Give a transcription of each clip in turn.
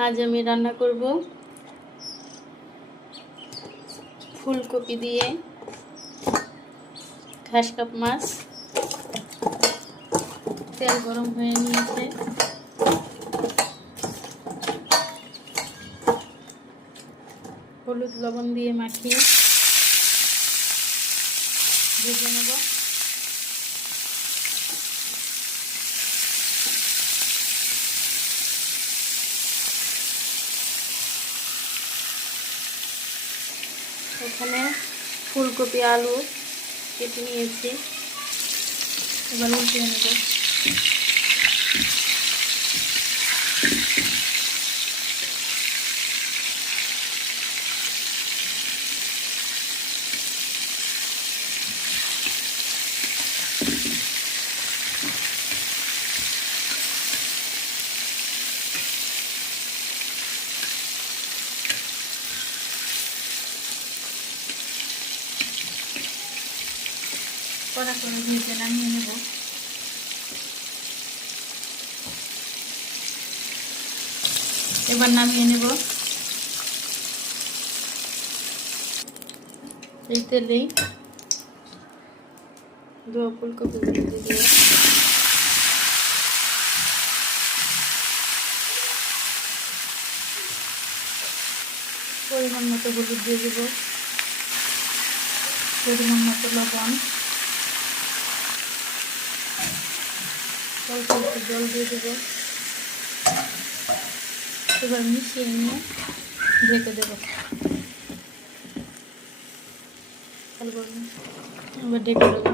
আজ আমি রান্না করব ফুলকপি দিয়ে ঘাস কাপ মাছ। তেল গরম হয়ে নিয়েছে, হলুদ লবণ দিয়ে মাখিয়ে ভেজে নেব। এখানে ফুলকপি আলু কেটে নিয়েছি, এবার উল্টিয়ে নেব। কড়া করে ভেজে নামিয়ে নেব। এবার নামিয়ে নেব। এই তেলেই ধোয়া ফুলকপি দিয়ে দেব। পরিমাণ মতো হলুদ দিয়ে দেব, পরিমাণ মতো লবণ, অল্প একটু জল দিয়ে দেব। এবার মিশিয়ে নিয়ে ঢেকে দেব। এবার ঢেকে দেব।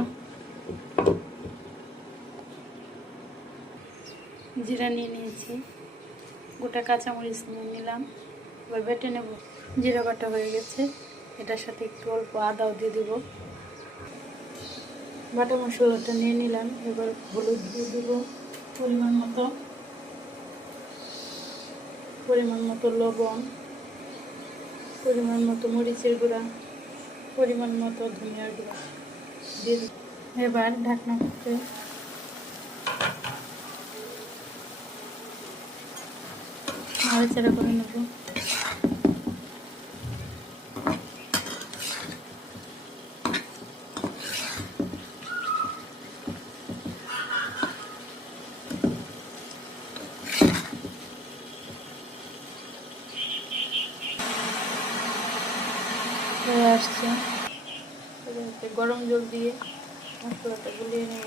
জিরা নিয়ে নিয়েছি, গোটা কাঁচামরিচ নিয়ে নিলাম। এবার বেটে নেব। জিরা বাটা হয়ে গেছে, এটার সাথে একটু অল্প আদাও দিয়ে দেব। বাটা মশলাটা নিয়ে নিলাম। এবার হলুদ দিয়ে দেব পরিমাণ মতো লবণ, পরিমাণ মতো মরিচের গুঁড়া, পরিমাণ মতো ধনিয়ার গুঁড়া দিয়ে দেব। এবার ঢাকনা খুলে নাড়াচাড়া করে নেব। হয়ে আসছে, গরম জল দিয়ে মশলাটা গুলিয়ে নেব।